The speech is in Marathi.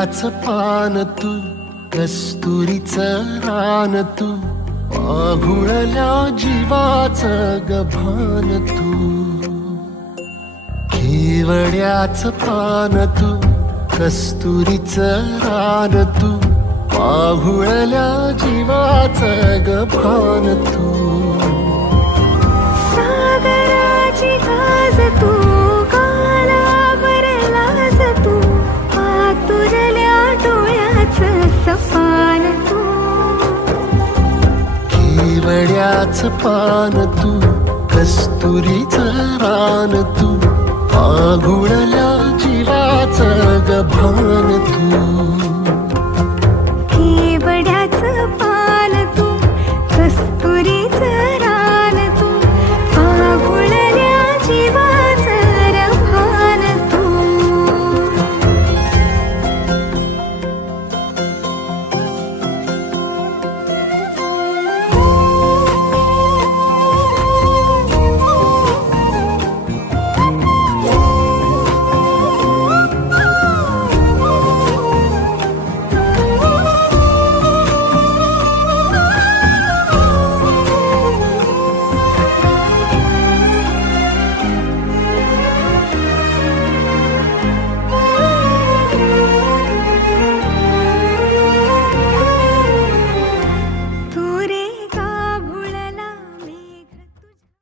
केवड्याच पान तू, कस्तुरीचं रान तू, पाघुळल्या जीवाचं गभान तू. केवड्याच पान तू, कस्तुरीचं रान तू, पाघुळल्या जीवाचं गभान तू. सागराची गाज तू, कालावर लाज तू, आतुरल्या डोळ्याचं सपान तू. केवड्याच पान तू, कस्तुरीचं रान तू, पाघुळल्या जीवाचं गभान तू.